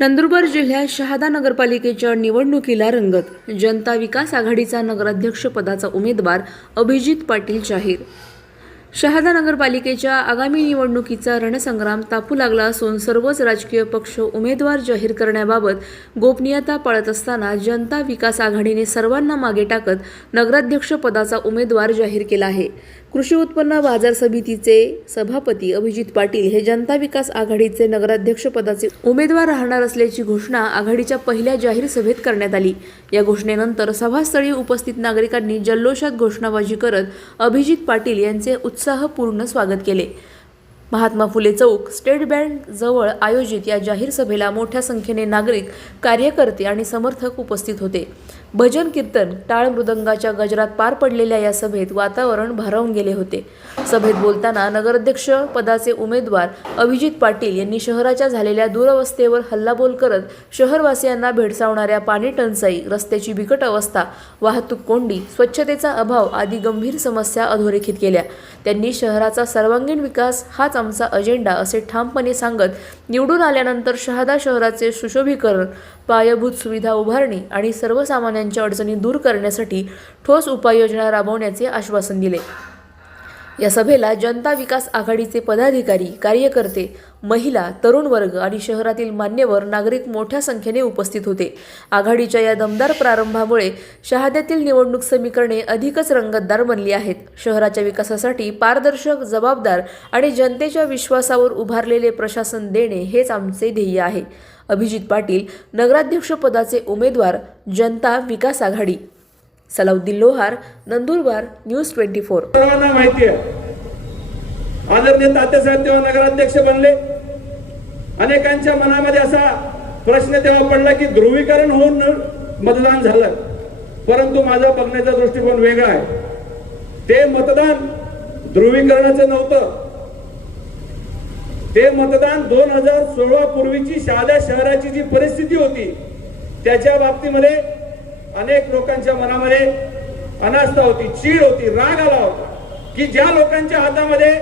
नंदुरबार जिल्ह्यात शहादा नगरपालिकेच्या निवडणुकीला रंगत जनता विकास आघाडीचा नगराध्यक्ष पदाचा उमेदवार अभिजित पाटील जाहीर. शहादा नगरपालिकेच्या आगामी निवडणुकीचा रणसंग्राम तापू लागला असून सर्वच राजकीय पक्ष उमेदवार जाहीर करण्याबाबत गोपनीयता पाळत असताना जनता विकास आघाडीने सर्वांना मागे टाकत नगराध्यक्ष पदाचा उमेदवार जाहीर केला आहे. कृषी उत्पन्न बाजार समितीचे सभापती अभिजित पाटील हे जनता विकास आघाडीचे नगराध्यक्षपदाचे उमेदवार राहणार असल्याची घोषणा आघाडीच्या पहिल्या जाहीर सभेत करण्यात आली. या घोषणेनंतर सभास्थळी उपस्थित नागरिकांनी जल्लोषात घोषणाबाजी करत अभिजित पाटील यांचे उत्साहपूर्ण स्वागत केले. महात्मा फुले चौक स्टेट बँक जवळ आयोजित या जाहीर सभेला मोठ्या संख्येने नागरिक कार्यकर्ते आणि समर्थक उपस्थित होते. भजन कीर्तन टाळ मृदंगाच्या गजरात पार पडलेल्या या सभेत वातावरण भारावून गेले होते. सभेत बोलताना नगराध्यक्ष पदाचे उमेदवार अभिजित पाटील यांनी शहराच्या झालेल्या दुरवस्थेवर हल्लाबोल करत शहरवासियांना भेडसावणाऱ्या पाणी टंचाई रस्त्याची बिकट अवस्था वाहतूक कोंडी स्वच्छतेचा अभाव आदी गंभीर समस्या अधोरेखित केल्या. त्यांनी शहराचा सर्वांगीण विकास हाच आमचा अजेंडा असे ठामपणे सांगत निवडून आल्यानंतर शहादा शहराचे सुशोभीकरण पायाभूत सुविधा उभारणी आणि सर्वसामान्य सर्वसामान्यांच्या अडचणी दूर करण्यासाठी ठोस उपाययोजना राबवण्याचे आश्वासन दिले. या सभेला जनता विकास आघाडीचे पदाधिकारी कार्यकर्ते महिला तरुण वर्ग आणि शहरातील मान्यवर नागरिक मोठ्या संख्येने उपस्थित होते. आघाडीच्या या दमदार प्रारंभामुळे शहाद्यातील निवडणूक समीकरणे अधिकच रंगतदार बनली आहेत. शहराच्या विकासासाठी पारदर्शक जबाबदार आणि जनतेच्या विश्वासावर उभारलेले प्रशासन देणे हेच आमचे ध्येय आहे. अभिजित पाटील नगराध्यक्षपदाचे उमेदवार Janata Vikas Aghadi. Salauddin Lohar Nandurbar news twenty four. माहिती आहे. आदरणीय तात्यासाहेब तेव्हा नगराध्यक्ष बनले. अनेकांच्या मनामध्ये असा प्रश्न तेव्हा पडला की ध्रुवीकरण होऊन मतदान झालं. परंतु माझा बघण्याचा दृष्टिकोन वेगळा आहे. ते मतदान ध्रुवीकरणाचं नव्हतं. ते मतदान दोन हजार सोळा पूर्वीची शहादा शहराची जी परिस्थिती होती त्याच्या बाबतीमध्ये अनेक लोकांच्या मनामध्ये अनास्था होती चीड होती राग आला होता. की ज्या लोकांच्या हातामध्ये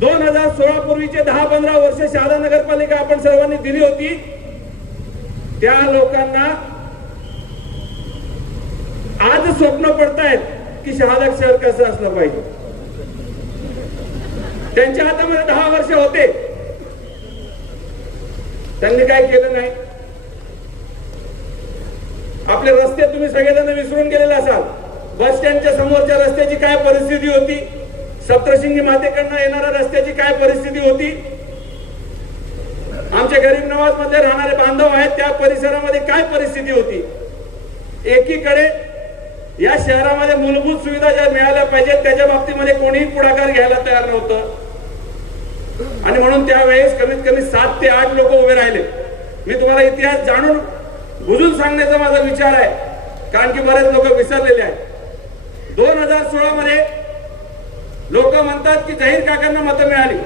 दोन हजार सोळा पूर्वीचे दहा पंधरा वर्ष शहादा नगरपालिका आपण सर्वांनी दिली होती त्या लोकांना आज स्वप्न पडतायत की शहादा शहर कसं असलं पाहिजे. त्यांच्या हातामध्ये दहा वर्ष होते. त्यांनी काय केलं नाही? आपले रस्ते तुम्ही सगळेजण विसरून गेलेले असाल. बस स्टँडच्या समोरच्या रस्त्याची काय परिस्थिती होती? सप्तशिंगी मातेकडनं येणाऱ्या रस्त्याची काय परिस्थिती होती? आमच्या गरीब नवाजमध्ये राहणारे बांधव आहेत त्या परिसरामध्ये काय परिस्थिती होती? एकीकडे या शहरामध्ये मूलभूत सुविधा ज्या मिळाल्या पाहिजेत त्याच्या बाबतीमध्ये कोणीही पुढाकार घ्यायला तयार नव्हतं. आणि म्हणून त्यावेळेस कमीत कमी सात ते आठ लोक उभे राहिले. मी तुम्हाला इतिहास जाणून बुजून सांगण्याचा माझा विचार आहे. कारण की बरेच लोक विसरलेले आहेत. दोन हजार सोळा मध्ये लोक म्हणतात की जाहीर काकांना मतं मिळाली.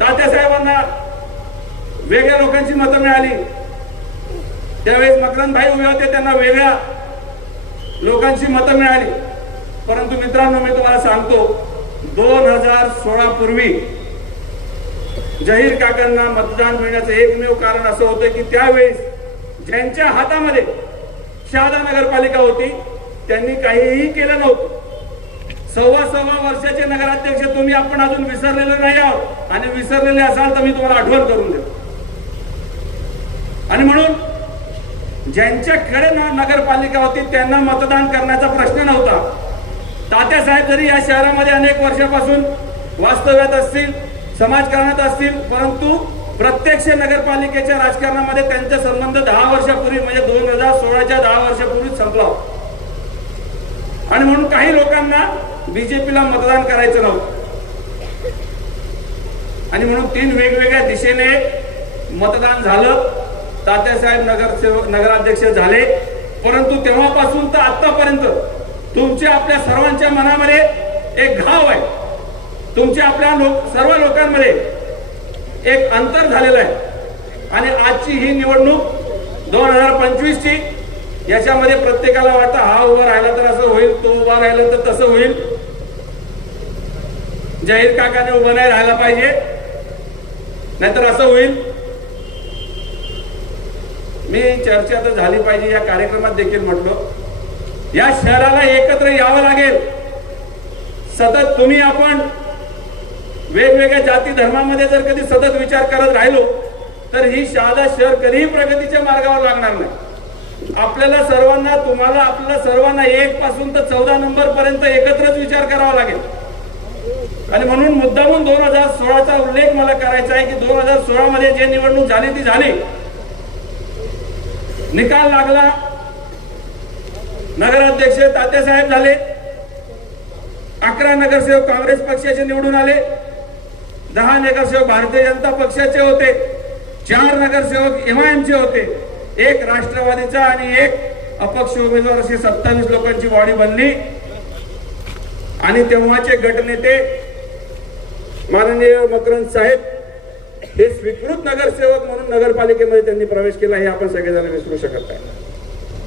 तात्यासाहेबांना वेगळ्या लोकांची मतं मिळाली. त्यावेळेस मकरंद भाई उभे होते त्यांना वेगळ्या लोकांची मतं मिळाली. परंतु मित्रांनो मी तुम्हाला सांगतो दोन हजार सोळा पूर्वी जाहीर काकांना मतदान मिळण्याचं एकमेव कारण असं होतं की त्यावेळेस ज्यांच्या हातामध्ये शहादा नगरपालिका होती त्यांनी काहीही केलं नव्हतं. सव्वा सव्वा वर्षाचे नगराध्यक्ष तुम्ही आपण अजून विसरलेले नाही आहोत. आणि विसरलेले असाल तर मी तुम्हाला आठवण करून देतो. आणि म्हणून ज्यांच्याकडे नगरपालिका होती त्यांना मतदान करण्याचा प्रश्न नव्हता. तात्यासाहेब जरी या शहरामध्ये अनेक वर्षापासून वास्तव्यात असतील समाजकारणात असतील परंतु प्रत्यक्ष नगरपालिकेच्या राजकारणामध्ये त्यांचा संबंध दहा वर्षापूर्वी म्हणजे दोन हजार सोळाच्या दहा वर्षापूर्वी संपला होता. आणि म्हणून काही लोकांना बीजेपीला मतदान करायचं नव्हतं. आणि म्हणून तीन वेगवेगळ्या दिशेने मतदान झालं. तात्यासाहेब नगरसेवक नगराध्यक्ष झाले. परंतु तेव्हापासून तर आतापर्यंत तुमच्या आपल्या सर्वांच्या मनामध्ये एक घाव आहे. तुमच्या आपल्या लोक सर्व लोकांमध्ये एक अंतर झालेलं आहे. आणि आजची ही निवडणूक दोन हजार पंचवीस ची याच्यामध्ये प्रत्येकाला वाटतं हा उभा राहिला तर असं होईल तो उभा राहिला तर तसं होईल. जाहीर काकाने उभं नाही राहायला पाहिजे. नाहीतर असं होईल. मी चर्चा तर झाली पाहिजे या कार्यक्रमात देखील म्हटलो. या शहराला एकत्र यावं लागेल. सतत तुम्ही आपण वेगवेगळ्या जाती धर्मामध्ये जर कधी सतत विचार करत राहिलो तर ही शहादा शहर कधीही प्रगतीच्या मार्गावर लागणार नाही. आपल्याला सर्वांना तुम्हाला आपल्याला सर्वांना एक पासून तर चौदा नंबर पर्यंत एकत्रच विचार करावा लागेल. आणि म्हणून मुद्दामून दोन हजार सोळाचा उल्लेख मला करायचा आहे की दोन हजार सोळा मध्ये जे निवडणूक झाली ती झाली. निकाल लागला नगराध्यक्ष तात्यासाहेब झाले. अकरा नगरसेवक काँग्रेस पक्षाचे निवडून आले. दहा नगरसेवक भारतीय जनता पक्षाचे होते. चार नगरसेवक एमआयएमचे होते. एक राष्ट्रवादीचा आणि एक अपक्ष उमेदवार अशी सत्तावीस लोकांची बॉडी बनली. आणि तेव्हाचे गटनेते माननीय मकरंद साहेब हे स्वीकृत नगरसेवक म्हणून नगरपालिकेमध्ये त्यांनी प्रवेश केला हे आपण सगळेजण विसरू शकत नाही.